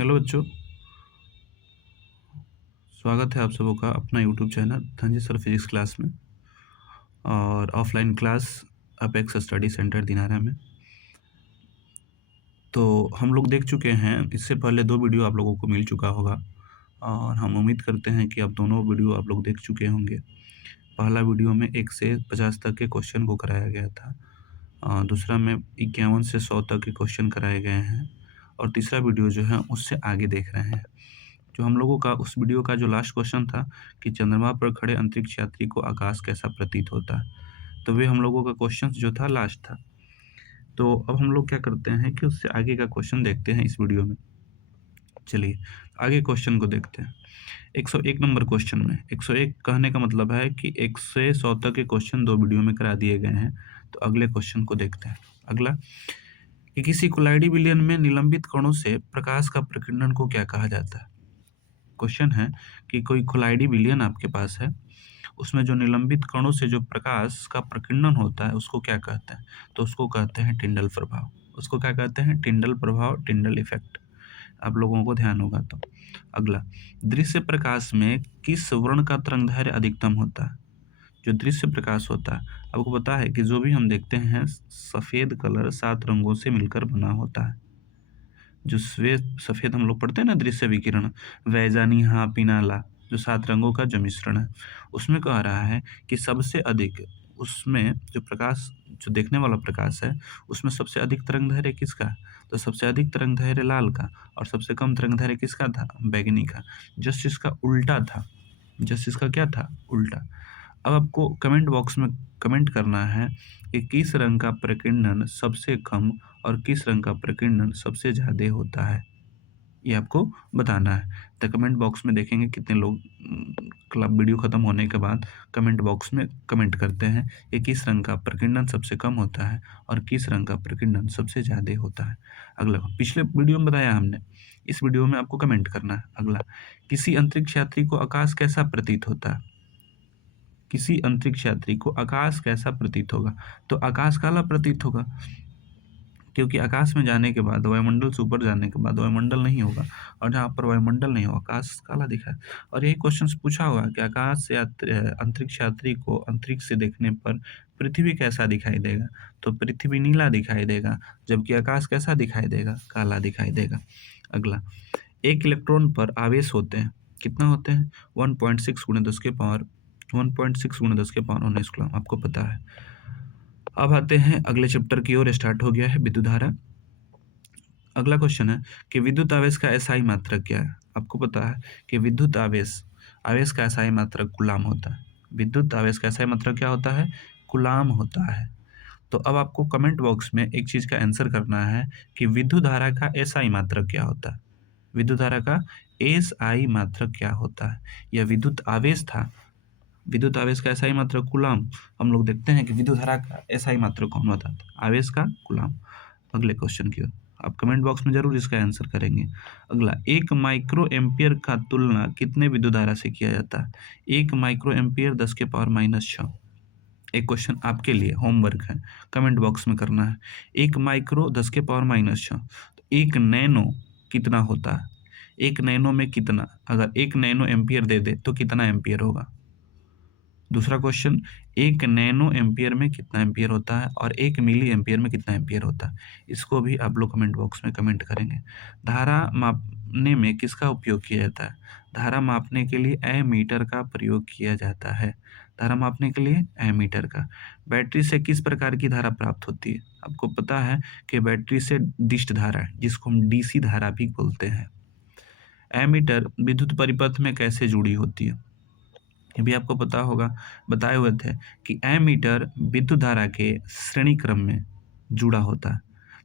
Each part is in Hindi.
हेलो बच्चों, स्वागत है आप सबों का अपना YouTube channel Dhanji sir physics class में और offline class apex study centre Dinara में। तो हम लोग देख चुके हैं, इससे पहले 2 वीडियो आप लोगों को मिल चुका होगा और हम उम्मीद करते हैं कि अब दोनों वीडियो आप लोग देख चुके होंगे। पहला वीडियो में 1 से 50 तक के क्वेश्चन को कराया गया था, दूसरा में 51 से 100 तक के क्वेश्चन कराए गए हैं और तीसरा वीडियो जो है उससे आगे देख रहे हैं। जो हम लोगों का उस वीडियो का जो लास्ट क्वेश्चन था कि चंद्रमा पर खड़े अंतरिक्ष यात्री को आकाश कैसा प्रतीत होता है, तो वे हम लोगों का क्वेश्चन जो था लास्ट था। तो अब हम लोग क्या करते हैं कि उससे आगे का क्वेश्चन देखते हैं इस वीडियो में। चलिए आगे क्वेश्चन को देखते हैं। 101 नंबर क्वेश्चन में 101 कहने का मतलब है कि 1 से 100 तक के क्वेश्चन 2 वीडियो में करा दिए गए हैं। तो अगले क्वेश्चन को देखते हैं। अगला कि किसी कोलाइडी विलयन में निलंबित कणों से प्रकाश का प्रकीर्णन को क्या कहा जाता है। क्वेश्चन है कि कोई कोलाइडी विलयन आपके पास है, उसमें जो निलंबित कणों से जो प्रकाश का प्रकीर्णन होता है उसको क्या कहते हैं, तो उसको कहते हैं टिंडल प्रभाव। उसको क्या कहते हैं? टिंडल प्रभाव, टिंडल इफेक्ट। आप लोगों को ध्यान होगा। तो अगला, दृश्य प्रकाश में किस वर्ण का तरंगदैर्घ्य अधिकतम होता है। जो दृश्य प्रकाश होता है, आपको पता है कि जो भी हम देखते हैं सफ़ेद कलर 7 रंगों से मिलकर बना होता है। जो श्वेत सफ़ेद हम लोग पढ़ते हैं ना, दृश्य विकिरण, वैजानी हा पिनाला, जो 7 रंगों का जो मिश्रण है, उसमें कह रहा है कि सबसे अधिक उसमें जो प्रकाश, जो देखने वाला प्रकाश है, उसमें सबसे अधिक तरंगदैर्घ्य किसका है? तो सबसे अधिक तरंगदैर्घ्य लाल का और सबसे कम तरंगदैर्घ्य किसका था? बैंगनी का। जस्ट इसका उल्टा था। जस्ट इसका क्या था? उल्टा। अब आपको कमेंट बॉक्स में कमेंट करना है कि किस रंग का प्रकीर्णन सबसे कम और किस रंग का प्रकीर्णन सबसे ज़्यादा होता है, ये आपको बताना है। तो कमेंट बॉक्स में देखेंगे कितने लोग क्लब वीडियो ख़त्म होने के बाद कमेंट बॉक्स में कमेंट करते हैं कि किस रंग का प्रकीर्णन सबसे कम होता है और किस रंग का प्रकीर्णन सबसे ज़्यादा होता है। अगला, पिछले वीडियो में बताया हमने, इस वीडियो में आपको कमेंट करना है। अगला, किसी अंतरिक्ष यात्री को आकाश कैसा प्रतीत होता है। किसी अंतरिक्ष यात्री को आकाश कैसा प्रतीत होगा, तो आकाश काला प्रतीत होगा, क्योंकि आकाश में जाने के बाद, वायुमंडल से ऊपर जाने के बाद वायुमंडल नहीं होगा और जहाँ पर वायुमंडल नहीं होगा आकाश काला दिखा है। और यही क्वेश्चन पूछा होगा कि आकाश से अंतरिक्ष यात्री को अंतरिक्ष से देखने पर पृथ्वी कैसा दिखाई देगा, तो पृथ्वी नीला दिखाई देगा, जबकि आकाश कैसा दिखाई देगा? काला दिखाई देगा। अगला, एक इलेक्ट्रॉन पर आवेश होते हैं, कितना होते हैं? 1.6 × 10 के पावर 1.6 × 10 के पावर 19 कूलम, आपको पता है। अब आते हैं अगले चैप्टर की ओर। स्टार्ट हो गया है विद्युत धारा। अगला क्वेश्चन है कि विद्युत आवेश का एसआई मात्रक क्या है। आपको पता है कि विद्युत आवेश का एसआई मात्रक कूलाम होता है। विद्युत आवेश का एसआई मात्रक क्या होता है? कूलाम होता है। तो अब आपको कमेंट बॉक्स में एक चीज़ का आंसर करना है कि विद्युत धारा का एसआई मात्रक क्या होता है। विद्युत धारा का एसआई मात्रक क्या होता है? यह विद्युत आवेश था। विद्युत आवेश का एसआई मात्रक कूलाम। हम लोग देखते हैं कि विद्युत धारा का एसआई मात्रक कौन होता है? आवेश का कूलाम। अगले क्वेश्चन की ओर आप कमेंट बॉक्स में जरूर इसका आंसर करेंगे। अगला, 1 माइक्रो एम्पियर का तुलना कितने विद्युत धारा से किया जाता है? 1 माइक्रो एम्पियर 10 के पावर -6। एक क्वेश्चन आपके लिए होमवर्क है, कमेंट बॉक्स में करना है। 1 माइक्रो 10 के पावर -6, तो 1 नैनो कितना होता है? 1 नैनो में कितना? अगर 1 नैनो एम्पियर दे दे तो कितना एम्पियर होगा? दूसरा क्वेश्चन, 1 नैनो एम्पियर में कितना एम्पियर होता है और 1 मिली एम्पियर में कितना एम्पियर होता है? इसको भी आप लोग कमेंट बॉक्स में कमेंट करेंगे। धारा मापने में किसका उपयोग किया जाता है? धारा मापने के लिए एमीटर का प्रयोग किया जाता है। धारा मापने के लिए एमीटर का। बैटरी से किस प्रकार की धारा प्राप्त होती है? आपको पता है कि बैटरी से दिष्ट धारा, जिसको हम डीसी धारा भी बोलते हैं। एमीटर विद्युत परिपथ में कैसे जुड़ी होती है? ये भी आपको पता होगा, बताए हुए थे कि एमीटर विद्युत धारा के श्रेणी क्रम में जुड़ा होता है।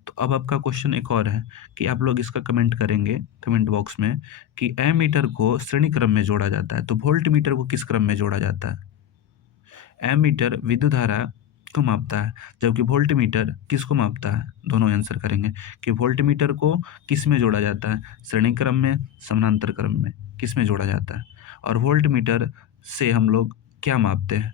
तो अब आपका क्वेश्चन एक और है कि आप लोग इसका कमेंट करेंगे कमेंट बॉक्स में कि एमीटर को श्रेणी क्रम में जोड़ा जाता है, तो वोल्ट मीटर को किस क्रम में जोड़ा जाता है? एमीटर विद्युत धारा को मापता है, जबकि वोल्ट मीटर किसको मापता है? दोनों आंसर करेंगे कि वोल्ट मीटर को किस में जोड़ा जाता है? श्रेणी क्रम में, समानांतर क्रम में, किस में जोड़ा जाता है? और वोल्ट मीटर से हम लोग क्या मापते हैं,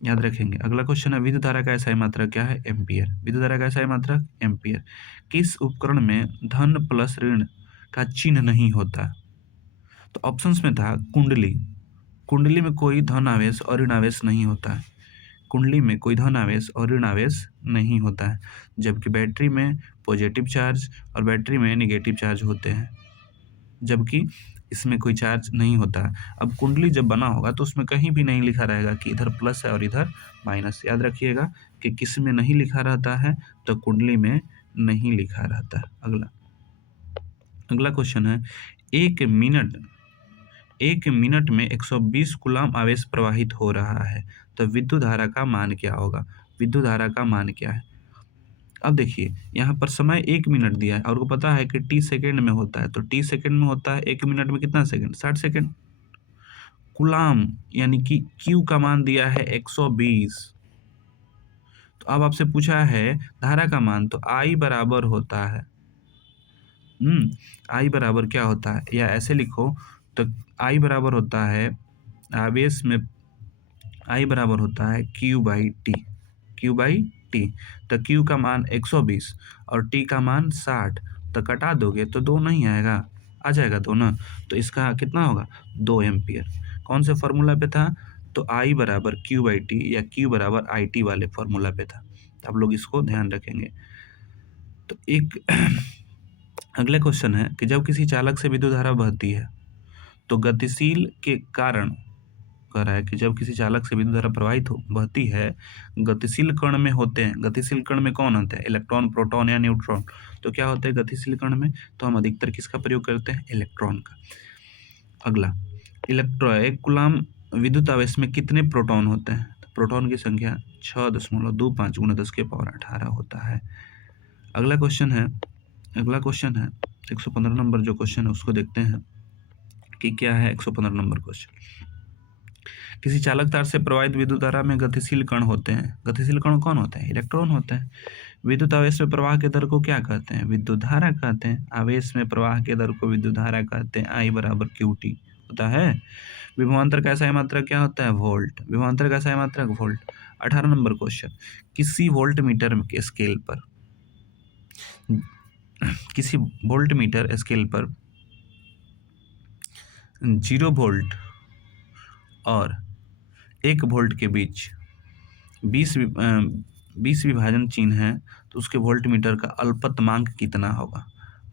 याद रखेंगे। अगला क्वेश्चन है, विद्युत धारा का एसआई मात्रक क्या है? एम्पियर। विद्युत धारा का एसआई मात्रक एम्पियर। किस उपकरण में धन प्लस ऋण का चिन्ह नहीं होता। तो ऑप्शंस में था कुंडली, कुंडली में कोई धन आवेश और ऋण आवेश नहीं होता है, कुंडली में कोई धन आवेश और ऋण आवेश नहीं होता है, जबकि बैटरी में पॉजिटिव चार्ज और बैटरी में निगेटिव चार्ज होते हैं, जबकि इसमें कोई चार्ज नहीं होता। अब कुंडली जब बना होगा तो उसमें कहीं भी नहीं लिखा रहेगा कि इधर प्लस है और इधर माइनस। याद रखिएगा कि किस में नहीं लिखा रहता है, तो कुंडली में नहीं लिखा रहता है। अगला क्वेश्चन है, एक मिनट में 120 कूलम आवेश प्रवाहित हो रहा है, तो विद्युत धारा का मान क्या होगा? विद्युत धारा का मान क्या है? अब देखिए यहाँ पर समय 1 मिनट दिया है और को पता है कि टी सेकेंड में होता है, तो टी सेकेंड में होता है 1 मिनट में कितना सेकेंड? 60 सेकेंड। कूलम यानी कि क्यू का मान दिया है 120। तो अब आपसे पूछा है धारा का मान, तो आई बराबर होता है आई बराबर क्या होता है, या ऐसे लिखो तो आई बराबर होता है आवेश में, आई बराबर होता है क्यू बाई टी। तो क्यू का मान 120 और टी का मान 60, तो कटा दोगे तो 2 नहीं आएगा, आ जाएगा 2 ना, तो इसका कितना होगा? 2 एम्पियर। कौन से फॉर्मूला पे था? तो आई बराबर क्यू बाई टी या क्यू बराबर आई टी वाले फॉर्मूला पे था। आप लोग इसको ध्यान रखेंगे। तो एक अगला क्वेश्चन है कि जब किसी चालक से विद्युत धारा बहती है तो गतिशील के कारण, कह रहा है कि जब किसी चालक से विद्युत धारा प्रवाहित बहती है, गतिशील कण में होते हैं। गतिशील कण में कौन होते हैं? इलेक्ट्रॉन, प्रोटॉन या न्यूट्रॉन। तो क्या होते हैं गतिशील कण में? तो हम अधिकतर किसका प्रयोग करते हैं? इलेक्ट्रॉन का। अगला, एक कूलम विद्युत आवेश में कितने प्रोटॉन होते हैं? तो प्रोटॉन की संख्या 6.25 × 10⁻18 होता है। अगला क्वेश्चन है 115 नंबर जो क्वेश्चन है उसको देखते हैं कि क्या है 115 नंबर क्वेश्चन। किसी चालक तार से प्रवाहित विद्युत धारा में गतिशील कण होते हैं। गतिशील कण कौन होते हैं? इलेक्ट्रॉन होते हैं। विद्युत आवेश में प्रवाह के दर को क्या कहते हैं? विद्युत धारा कहते हैं। आवेश में प्रवाह के दर को विद्युत धारा कहते हैं। आई बराबर क्यू टी होता है। विभवांतर का SI मात्रक क्या होता है? वोल्ट। विभवांतर का SI मात्रक वोल्ट। 18 नंबर क्वेश्चन, किसी वोल्ट मीटर के स्केल पर, किसी वोल्ट मीटर स्केल पर 0 वोल्ट और 1 वोल्ट के बीच 20 विभाजन चिन्ह है, तो उसके वोल्ट मीटर का अल्पतमांक कितना होगा?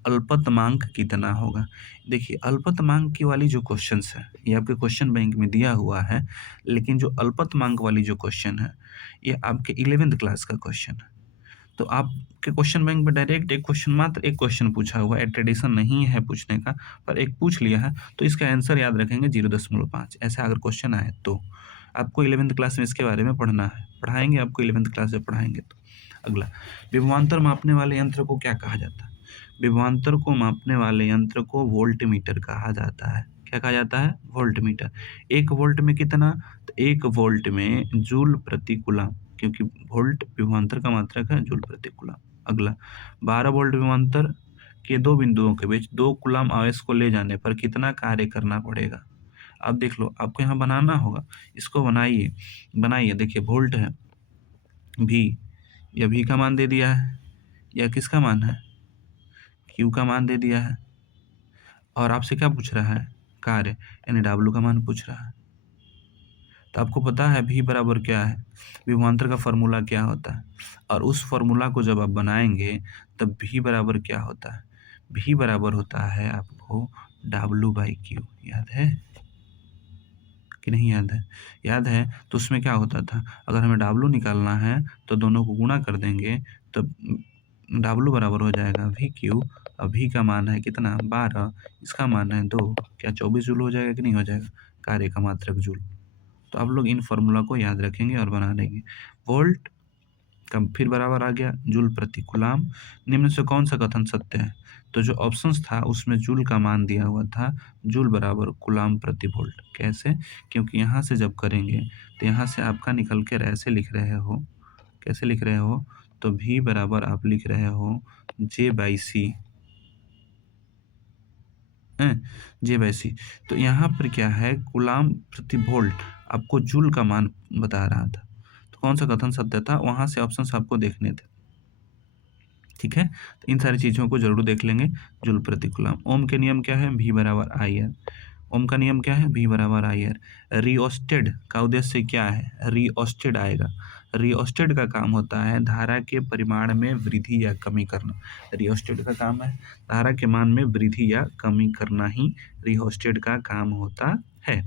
अल्पतमांक कितना होगा? देखिए अल्पतमांक की वाली जो क्वेश्चंस है ये आपके क्वेश्चन बैंक में दिया हुआ है, लेकिन जो अल्पतमांक वाली जो क्वेश्चन है ये आपके 11th क्लास का क्वेश्चन है। तो आपके क्वेश्चन बैंक में डायरेक्ट मात्र एक क्वेश्चन पूछा हुआ है, ट्रेडिशन नहीं है पूछने का, पर एक पूछ लिया है, तो इसका आंसर याद रखेंगे 0.5। ऐसा अगर क्वेश्चन आए तो आपको 11th क्लास में इसके बारे में पढ़ना है, पढ़ाएंगे आपको 11th क्लास में पढ़ाएंगे। तो अगला, विभवांतर मापने वाले यंत्र को क्या कहा जाता है? विभवांतर को मापने वाले यंत्र को वोल्ट मीटर कहा जाता है। क्या कहा जाता है? Volt meter. 1 वोल्ट में कितना? तो 1 वोल्ट में जूल प्रति कूलम, क्योंकि वोल्ट विभवांतर का मात्रक है, जूल प्रति कूलम। अगला, 12 वोल्ट विभवांतर के 2 बिंदुओं के बीच 2 कूलम आवेश को ले जाने पर कितना कार्य करना पड़ेगा? अब देख लो, आपको यहाँ बनाना होगा, इसको बनाइए। देखिए वोल्ट है, भी, या भी का मान दे दिया है, या किसका मान है? क्यू का मान दे दिया है, और आपसे क्या पूछ रहा है? कार्य, यानी डब्ल्यू का मान पूछ रहा है। तो आपको पता है भी बराबर क्या है, विभवांतर का फॉर्मूला क्या होता है, और उस फॉर्मूला को जब आप बनाएंगे तब भी बराबर क्या होता है? भी बराबर होता है आपको W/Q। याद है कि नहीं याद है? याद है तो उसमें क्या होता था, अगर हमें W निकालना है तो दोनों को गुणा कर देंगे, तो W बराबर हो जाएगा VQ। अभी का मान है कितना? 12, इसका मान है 2, क्या 24 जूल हो जाएगा कि नहीं हो जाएगा? कार्य का मात्रक जूल। तो आप लोग इन फॉर्मूला को याद रखेंगे और बना लेंगे। वोल्ट का फिर बराबर आ गया जूल प्रति कूलम। निम्न से कौन सा कथन सत्य है? तो जो ऑप्शंस था उसमें जूल का मान दिया हुआ था, जूल बराबर कूलम प्रति वोल्ट। कैसे? क्योंकि यहाँ से जब करेंगे तो यहाँ से आपका निकल कर ऐसे लिख रहे हो, कैसे लिख रहे हो? तो भी बराबर आप लिख रहे हो J/C, J/C। तो यहाँ पर क्या है? कूलम प्रति वोल्ट आपको जूल का मान बता रहा था। तो कौन सा कथन सत्य था? वहाँ से ऑप्शंस आपको देखने थे। ठीक है, तो इन सारी चीज़ों को जरूर देख लेंगे। जूल प्रति कूलम। ओम के नियम क्या है? V बराबर आई आर। ओम का नियम क्या है? V बराबर आई आर। रिओस्टेट का उद्देश्य क्या है? रिओस्टेट आएगा। रिओस्टेट का काम होता है धारा के परिमाण में वृद्धि या कमी करना। रिओस्टेट का काम है धारा के मान में वृद्धि या कमी करना ही रिओस्टेट का काम होता है।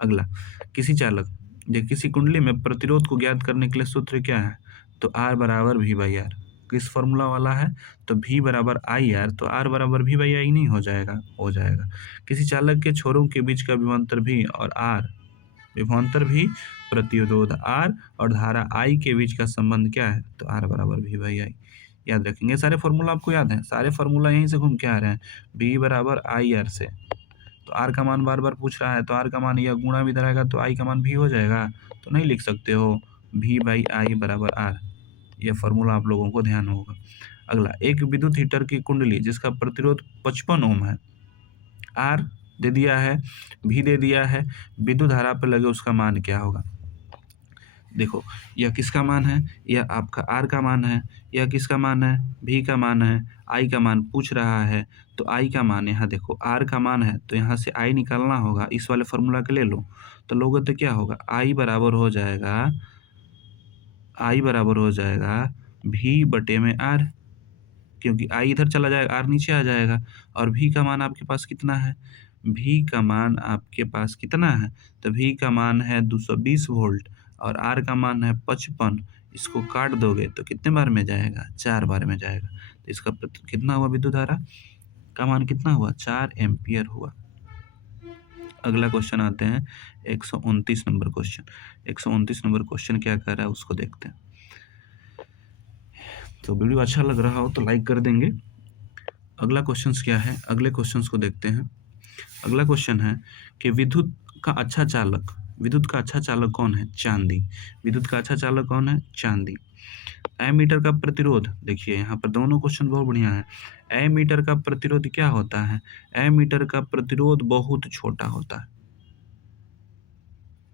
अगला, किसी चालक या किसी कुंडली में प्रतिरोध को ज्ञात करने के लिए सूत्र क्या है? तो R बराबर V बाई आर। किस फॉर्मूला वाला है? तो V बराबर आई आर, तो R बराबर V बाई आई नहीं हो जाएगा? हो जाएगा। किसी चालक के छोरों के बीच का विभवांतर V और R, विभवांतर भी, प्रतिरोध R और धारा I के बीच का संबंध क्या है? तो R बराबर V बाई आई। याद रखेंगे, सारे फॉर्मूला आपको याद है, सारे फॉर्मूला यहीं से घूम के आ रहे हैं, V बराबर आई आर से। तो R का मान बार बार पूछ रहा है, तो R का मान या गुणा भी इधर आएगा तो I का मान V हो जाएगा, तो नहीं लिख सकते हो V बाई आई बराबर R। यह फॉर्मूला आप लोगों को ध्यान होगा। अगला, एक विद्युत हीटर की कुंडली जिसका प्रतिरोध 55 ओम है, R दे दिया है, V दे दिया है, विद्युत धारा पर लगे उसका मान क्या होगा? देखो, यह किसका मान है? यह आपका R का मान है। यह किसका मान है? V का मान है। I का मान पूछ रहा है, तो I का मान यहाँ देखो, R का मान है तो यहाँ से I निकालना होगा, इस वाले फॉर्मूला के ले लो, तो लोगे तो क्या होगा? I बराबर हो जाएगा, I बराबर हो जाएगा V बटे में R, क्योंकि I इधर चला जाएगा, R नीचे आ जाएगा। और V का मान आपके पास कितना है? V का मान आपके पास कितना है? तो V का मान है 220 वोल्ट और R का मान है 55। इसको काट दोगे तो कितने बार में जाएगा? 4 बार में जाएगा। तो इसका कितना हुआ? विद्युत धारा का मान कितना हुआ? 4 एम्पियर हुआ। अगला क्वेश्चन आते हैं 129 नंबर क्वेश्चन। 129 नंबर क्वेश्चन क्या कर रहा है उसको देखते हैं। तो वीडियो अच्छा लग रहा हो तो लाइक कर देंगे। अगला क्वेश्चन क्या है? अगले क्वेश्चन को देखते हैं। अगला क्वेश्चन है कि विद्युत का अच्छा चालक कौन है? चांदी। विद्युत का अच्छा चालक कौन है? चांदी। एमीटर का प्रतिरोध, देखिए यहाँ पर दोनों क्वेश्चन बहुत बढ़िया है। एमीटर का प्रतिरोध क्या होता है? एमीटर का प्रतिरोध बहुत छोटा होता है,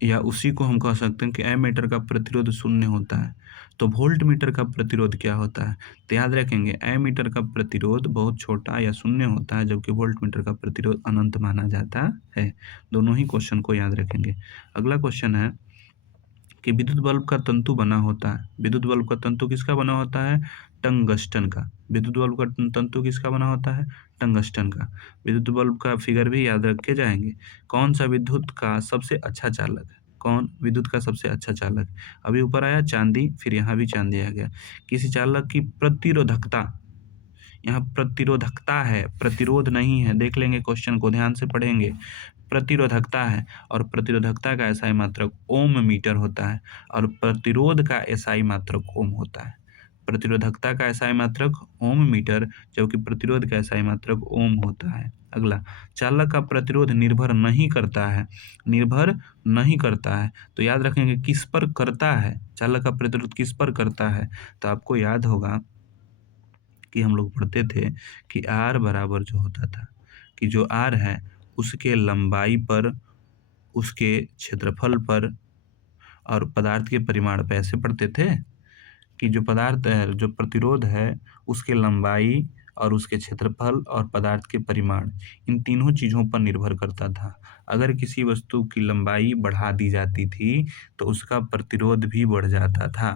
या उसी को हम कह सकते हैं कि एमीटर का प्रतिरोध शून्य होता है। तो वोल्ट मीटर का प्रतिरोध क्या होता है? तो याद रखेंगे, एमीटर का प्रतिरोध बहुत छोटा या शून्य होता है, जबकि वोल्ट मीटर का प्रतिरोध अनंत माना जाता है। दोनों ही क्वेश्चन को याद रखेंगे। अगला क्वेश्चन है कि विद्युत बल्ब का तंतु बना होता है। विद्युत बल्ब का तंतु किसका बना होता है? टंगस्टन का। विद्युत बल्ब का तंतु किसका बना होता है? टंगस्टन का। विद्युत बल्ब का फिगर भी याद रख के जाएंगे। कौन सा विद्युत का सबसे अच्छा चालक है? कौन विद्युत का सबसे अच्छा चालक? अभी ऊपर आया चांदी, फिर यहाँ भी चांदी आ गया। किसी चालक की प्रतिरोधकता, यहाँ प्रतिरोधकता है, प्रतिरोध नहीं है, देख लेंगे क्वेश्चन को, ध्यान से पढ़ेंगे। प्रतिरोधकता है, और प्रतिरोधकता का एसआई मात्रक ओम मीटर होता है, और प्रतिरोध का एसआई मात्रक ओम होता है। प्रतिरोधकता का एसआई मात्रक ओम मीटर, जबकि प्रतिरोध का एसआई मात्रक ओम होता है। अगला, चालक का प्रतिरोध निर्भर नहीं करता है। निर्भर नहीं करता है, तो याद रखेंगे किस पर करता है? चालक का प्रतिरोध किस पर करता है? तो आपको याद होगा कि हम लोग पढ़ते थे कि R बराबर जो होता था कि जो R है उसके लंबाई पर, उसके क्षेत्रफल पर और पदार्थ के परिमाण पर। ऐसे पढ़ते थे कि जो पदार्थ है, जो प्रतिरोध है, उसके लंबाई और उसके क्षेत्रफल और पदार्थ के परिमाण, इन तीनों चीज़ों पर निर्भर करता था। अगर किसी वस्तु की लंबाई बढ़ा दी जाती थी तो उसका प्रतिरोध भी बढ़ जाता था।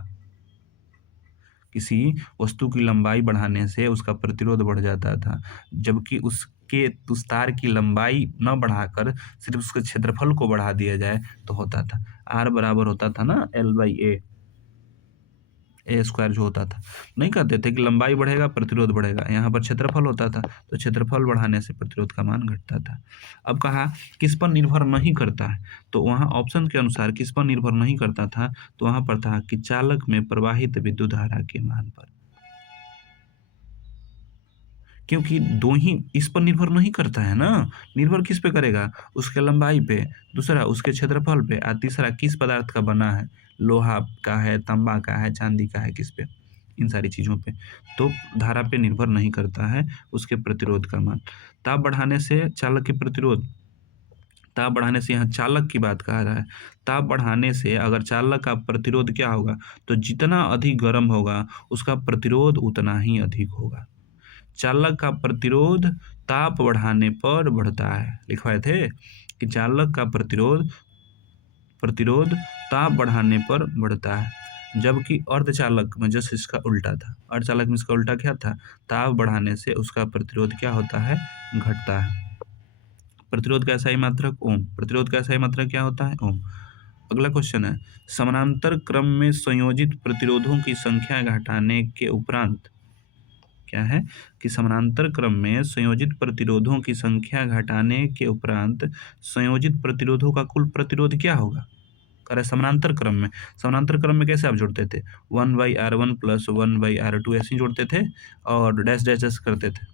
किसी वस्तु की लंबाई बढ़ाने से उसका प्रतिरोध बढ़ जाता था, जबकि उसके उस तार की लंबाई न बढ़ाकर सिर्फ उसके क्षेत्रफल को बढ़ा दिया जाए तो होता था। R बराबर होता था ना L/A, ए स्क्वायर जो होता था। नहीं कहते थे कि लंबाई बढ़ेगा प्रतिरोध बढ़ेगा, यहाँ पर क्षेत्रफल होता था तो क्षेत्रफल बढ़ाने से प्रतिरोध का मान घटता था। अब कहा किस पर निर्भर नहीं करता है, तो वहाँ ऑप्शन के अनुसार किस पर निर्भर नहीं करता था, तो वहाँ पर था कि चालक में प्रवाहित विद्युत धारा के मान पर, क्योंकि दो ही इस पर निर्भर नहीं करता है ना। निर्भर किस पे करेगा? उसके लंबाई पे, दूसरा उसके क्षेत्रफल पे, और तीसरा किस पदार्थ का बना है, लोहा का है, तांबा का है, चांदी का है, किस पे, इन सारी चीज़ों पे। तो धारा पे निर्भर नहीं करता है उसके प्रतिरोध का मान। ताप बढ़ाने से चालक के प्रतिरोध ताप बढ़ाने से यहाँ चालक की बात कह रहा है। ताप बढ़ाने से अगर चालक का प्रतिरोध क्या होगा, तो जितना अधिक गर्म होगा उसका प्रतिरोध उतना ही अधिक होगा। चालक का प्रतिरोध ताप बढ़ाने पर बढ़ता है। लिखवाए थे कि चालक का प्रतिरोध ताप बढ़ाने पर बढ़ता है, जबकि अर्धचालक में जस्ट इसका उल्टा था। अर्धचालक में इसका उल्टा क्या था, ताप बढ़ाने से उसका प्रतिरोध क्या होता है, घटता है। प्रतिरोध का SI मात्रक ओम। प्रतिरोध का SI मात्रक क्या होता है, ओम। अगला क्वेश्चन है, समानांतर क्रम में संयोजित प्रतिरोधों की संख्या घटाने के उपरांत क्या है कि समानांतर क्रम में संयोजित प्रतिरोधों की संख्या घटाने के उपरांत संयोजित प्रतिरोधों का कुल प्रतिरोध क्या होगा। कह रहे समानांतर क्रम में कैसे आप जोड़ते थे, 1/R1 + 1/R2 ऐसे ही जोड़ते थे और डैश डैश डैश करते थे।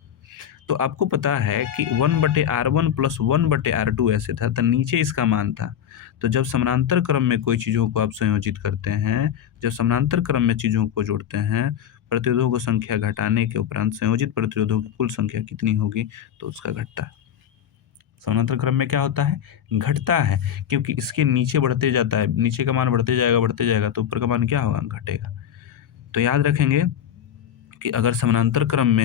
तो आपको पता है कि 1/R1 + 1/R2 ऐसे था, तो नीचे इसका मान था। तो जब समानांतर क्रम में कोई चीज़ों को आप संयोजित करते हैं, जब समानांतर क्रम में चीज़ों को जोड़ते हैं, प्रतिरोधों की संख्या घटाने के उपरांत संयोजित प्रतिरोधों की कुल संख्या कितनी होगी, तो उसका घटता है। समानांतर क्रम में क्या होता है, घटता है, क्योंकि इसके नीचे बढ़ते जाता है, नीचे का मान बढ़ते जाएगा तो ऊपर का मान क्या होगा, घटेगा। तो याद रखेंगे कि अगर समानांतर क्रम में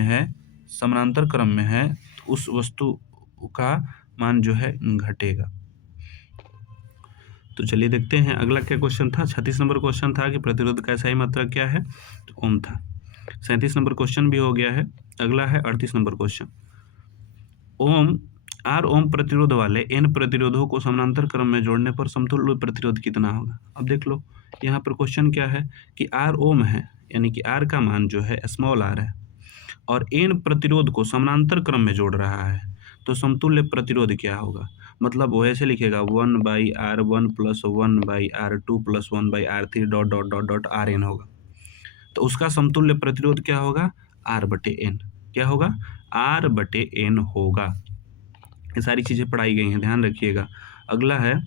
है तो उस वस्तु का मान जो है घटेगा। तो चलिए देखते हैं अगला क्या क्वेश्चन था। 36 नंबर क्वेश्चन था कि प्रतिरोध का SI मात्रक क्या है, तो ओम था। 37 नंबर क्वेश्चन भी हो गया है। अगला है 38 नंबर क्वेश्चन। R ओम प्रतिरोध वाले N प्रतिरोधों को समानांतर क्रम में जोड़ने पर समतुल्य प्रतिरोध कितना होगा। अब देख लो यहाँ पर क्वेश्चन क्या है कि R ओम है, यानी कि R का मान जो है r है, और N प्रतिरोध को समानांतर क्रम में जोड़ रहा है, तो समतुल्य प्रतिरोध क्या होगा। मतलब वो ऐसे लिखेगा 1/R1 + 1/R2 + 1/R3 dot dot dot dot Rn होगा। तो उसका समतुल्य प्रतिरोध क्या होगा, R/N। क्या होगा, R/N होगा। ये सारी चीज़ें पढ़ाई गई हैं, ध्यान रखिएगा। अगला है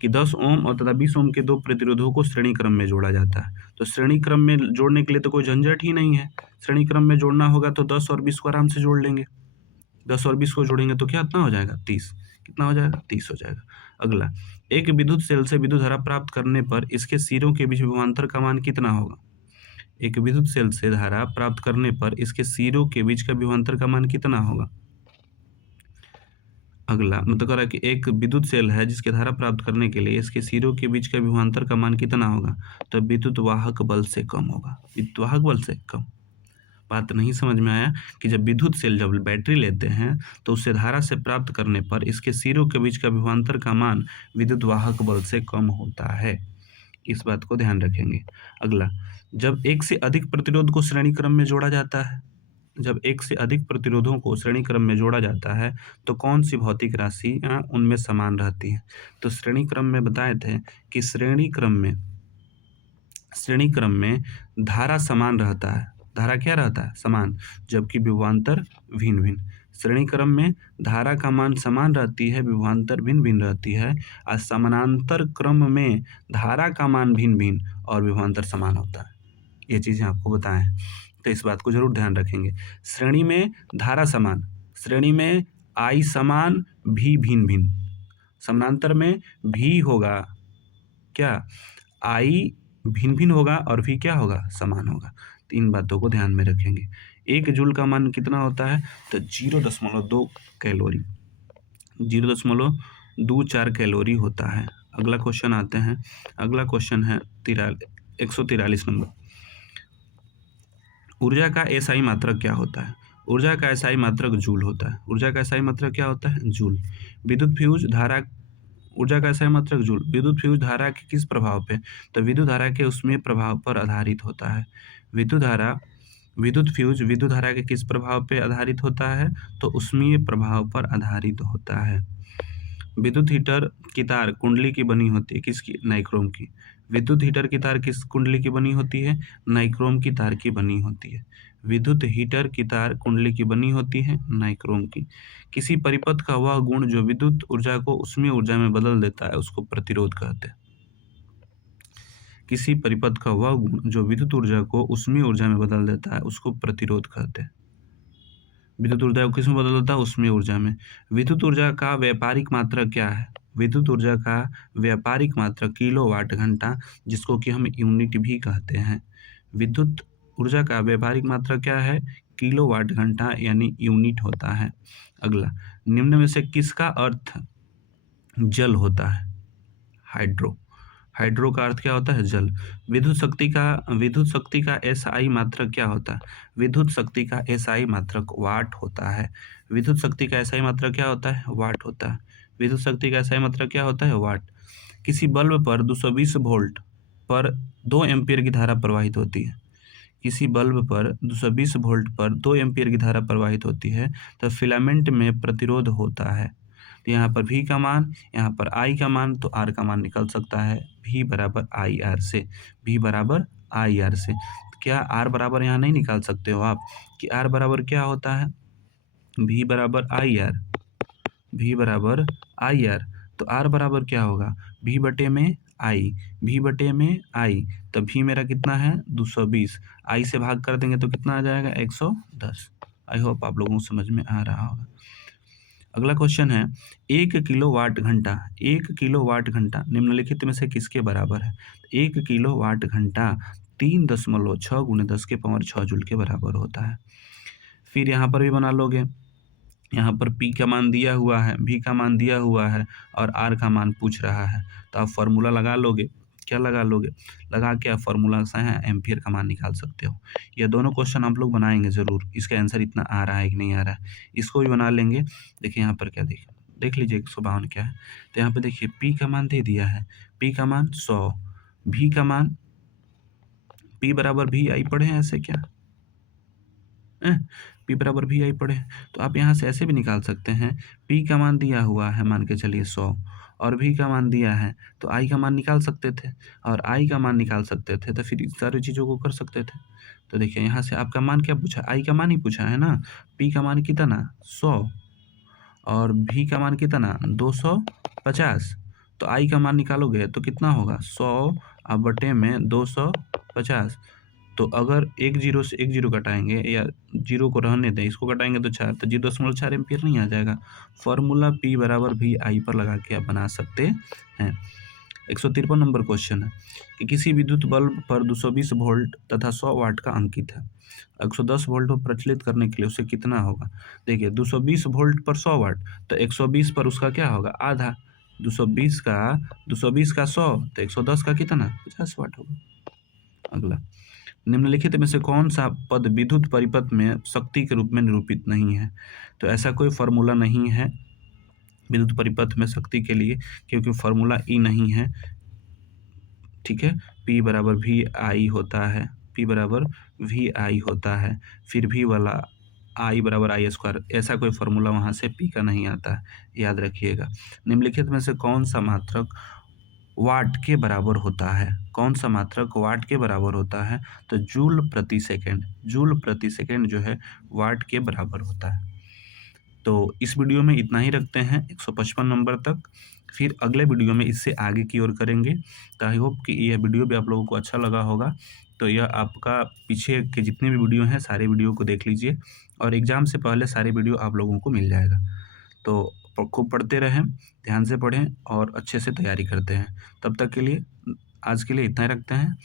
कि 10 ओम और तथा 20 ओम के दो प्रतिरोधों को श्रेणी क्रम में जोड़ा जाता है। तो श्रेणी क्रम में जोड़ने के लिए तो कोई झंझट ही नहीं है। श्रेणी क्रम में जोड़ना होगा तो 10 और 20 को आराम से जोड़ लेंगे। 10 और 20 को जोड़ेंगे तो कितना हो जाएगा, 30। कितना हो जाएगा, 30 हो जाएगा। अगला, एक विद्युत सेल से विद्युत धारा प्राप्त करने पर इसके सिरों के बीच विभवांतर का मान कितना होगा। एक विद्युत सेल से धारा प्राप्त करने पर इसके सिरों के बीच का विभवांतर का मान कितना होगा। अगला मतलब कह रहा है कि एक विद्युत सेल है जिसके धारा प्राप्त करने के लिए इसके सिरों के बीच का विभवांतर का मान कितना होगा, तो विद्युत वाहक बल से कम होगा। विद्युत वाहक बल से कम। बात नहीं समझ में आया कि जब विद्युत सेल जब बैटरी लेते हैं तो उससे धारा से प्राप्त करने पर इसके सिरों के बीच का विभवांतर का मान विद्युत वाहक बल से कम होता है। इस बात को ध्यान रखेंगे। अगला, जब एक से अधिक प्रतिरोध को श्रेणी क्रम में जोड़ा जाता है, जब एक से अधिक प्रतिरोधों को श्रेणी क्रम में जोड़ा जाता है तो कौन सी भौतिक राशियाँ उनमें समान रहती हैं। तो श्रेणी क्रम में बताए थे कि श्रेणी क्रम में धारा समान रहता है। धारा क्या रहता है, समान, जबकि विभवांतर भिन्न भिन्न। श्रेणी क्रम में धारा का मान समान रहती है, विभवांतर भिन्न भिन्न रहती है, और समानांतर क्रम में धारा का मान भिन्न भिन्न और विभवांतर समान होता है। ये चीज़ें आपको बताएं, तो इस बात को जरूर ध्यान रखेंगे। श्रेणी में धारा समान, श्रेणी में I समान, भी भिन्न भिन्न। समानांतर में भी होगा क्या, I भिन्न भिन्न होगा और भी क्या होगा, समान होगा। तो इन बातों को ध्यान में रखेंगे। 1 जूल का मान कितना होता है, तो 0.2 कैलोरी, 0.24 कैलोरी होता है। अगला क्वेश्चन आते हैं। अगला क्वेश्चन है 143 नंबर। ऊर्जा का SI मात्रक क्या होता है। ऊर्जा का SI मात्रक जूल होता है। ऊर्जा का SI मात्रक क्या होता है, जूल। विद्युत फ्यूज धारा, ऊर्जा का SI मात्रक जूल। विद्युत फ्यूज धारा के किस प्रभाव पे, तो विद्युत धारा के उसमें प्रभाव पर आधारित होता है। विद्युत फ्यूज विद्युत धारा के किस प्रभाव पे आधारित होता है, तो उसमें प्रभाव पर आधारित होता है। विद्युत हीटर की तार कुंडली की बनी होती है, किसकी, नाइक्रोम की। विद्युत हीटर की तार किस कुंडली की बनी होती है, नाइक्रोम की तार की बनी होती है। विद्युत हीटर की तार कुंडली की बनी होती है, नाइक्रोम की। किसी परिपथ का वह गुण जो विद्युत ऊर्जा को उसमें ऊर्जा में बदल देता है उसको प्रतिरोध कहते हैं। किसी परिपथ का वह गुण जो विद्युत ऊर्जा को उसमें ऊर्जा में बदल देता है उसको प्रतिरोध कहते हैं। विद्युत ऊर्जा को किस में बदल देता है, उसमें ऊर्जा में। विद्युत ऊर्जा का व्यापारिक मात्रक क्या है, विद्युत ऊर्जा का व्यापारिक मात्रक किलोवाट घंटा, जिसको कि हम यूनिट भी कहते हैं। विद्युत ऊर्जा का व्यापारिक मात्रक क्या है? किलोवाट घंटा यानी यूनिट होता है। अगला, निम्न में से किसका अर्थ जल होता है? हाइड्रो। हाइड्रो का अर्थ क्या होता है? जल। विद्युत शक्ति का एसआई मात्रक क्या होता है? विद्युत शक्ति का एसआई मात्रक वाट होता है। विद्युत शक्ति का एसआई मात्रक क्या होता है? वाट होता है। विद्युत शक्ति का एसआई मात्रक क्या होता है? वाट। किसी बल्ब पर 220 वोल्ट पर 2 एम्पीयर की धारा प्रवाहित होती है। किसी बल्ब पर 220 वोल्ट पर 2 एम्पीयर की धारा प्रवाहित होती है, तो फिलामेंट में प्रतिरोध होता है। तो यहाँ पर V का मान, यहाँ पर I का मान, तो R का मान निकल सकता है V बराबर आई आर से। V बराबर आई आर से। तो क्या R बराबर यहाँ नहीं निकाल सकते हो आप कि R बराबर क्या होता है? V बराबर आई आर। V बराबर आई आर। तो R बराबर क्या होगा? V बटे में आई। V बटे में आई। तो V मेरा कितना है? 220। I से भाग कर देंगे तो कितना आ जाएगा? 110। आई होप आप लोगों को समझ में आ रहा होगा। अगला क्वेश्चन है, 1 किलोवाट घंटा निम्नलिखित में से किसके बराबर है? 1 किलोवाट घंटा 3.6 गुणे 10 के पावर 6 जूल के बराबर होता है। फिर यहाँ पर भी बना लोगे। यहाँ पर P का मान दिया हुआ है, V का मान दिया हुआ है और R का मान पूछ रहा है, तो आप फॉर्मूला लगा लोगे। क्या लगा लोगे? लगा के आप फॉर्मूला से है एम्पियर का मान निकाल सकते हो। ये दोनों क्वेश्चन आप लोग बनाएंगे ज़रूर। इसका आंसर इतना आ रहा है कि नहीं आ रहा है, इसको भी बना लेंगे। देखिए यहाँ पर क्या देख लीजिए 152 क्या है। तो यहाँ पे देखिए P का मान दे दिया है, P का मान 100, V का मान P बराबर भी आई पढ़े हैं ऐसे क्या? P बराबर भी आई पढ़े, तो आप यहाँ से ऐसे भी निकाल सकते हैं। P का मान दिया हुआ है, मान के चलिए 100, और V का मान दिया है, तो I का मान निकाल सकते थे और I का मान निकाल सकते थे, तो फिर इस सारी चीज़ों को कर सकते थे। तो देखिए यहाँ से आपका मान क्या पूछा? I का मान ही पूछा है ना। P का मान कितना? 100 और V का मान कितना? 250। तो I का मान निकालोगे तो कितना होगा? 100 अब बटे में 250। तो अगर एक जीरो से एक जीरो घटाएंगे या जीरो को रहने दें, इसको घटाएंगे तो 4, तो 0.4 एम्पियर नहीं आ जाएगा। फॉर्मूला P बराबर भी आई पर लगा के आप बना सकते हैं। 153 नंबर क्वेश्चन है कि किसी विद्युत बल्ब पर 220 वोल्ट तथा 100 वाट का अंकित है। 110 वोल्ट को प्रचलित करने के लिए उसे कितना होगा? देखिए 220 वोल्ट पर 100 वाट, तो 120 पर उसका क्या होगा? आधा। 220 का 100, तो 110 का कितना? 50 वाट होगा। अगला, निम्नलिखित में से कौन सा पद विद्युत परिपथ में शक्ति के रूप में निरूपित नहीं है? तो ऐसा कोई फॉर्मूला नहीं है विद्युत परिपथ में शक्ति के लिए, क्योंकि फॉर्मूला ई नहीं है। ठीक है, P बराबर भी आई होता है, P बराबर भी आई होता है, फिर भी वाला आई बराबर आई स्क्वायर, ऐसा कोई फॉर्मूला वहाँ से P का नहीं आता है, याद रखिएगा। निम्नलिखित में से कौन सा मात्रक वाट के बराबर होता है? कौन सा मात्रक वाट के बराबर होता है? तो जूल प्रति सेकंड। जूल प्रति सेकंड जो है वाट के बराबर होता है। तो इस वीडियो में इतना ही रखते हैं 155 नंबर तक। फिर अगले वीडियो में इससे आगे की ओर करेंगे। तो आई होप कि यह वीडियो भी आप लोगों को अच्छा लगा होगा। तो यह आपका पीछे के जितने भी वीडियो हैं सारे वीडियो को देख लीजिए और एग्ज़ाम से पहले सारे वीडियो आप लोगों को मिल जाएगा। तो खूब पढ़ते रहें, ध्यान से पढ़ें और अच्छे से तैयारी करते हैं। तब तक के लिए आज के लिए इतना ही रखते हैं।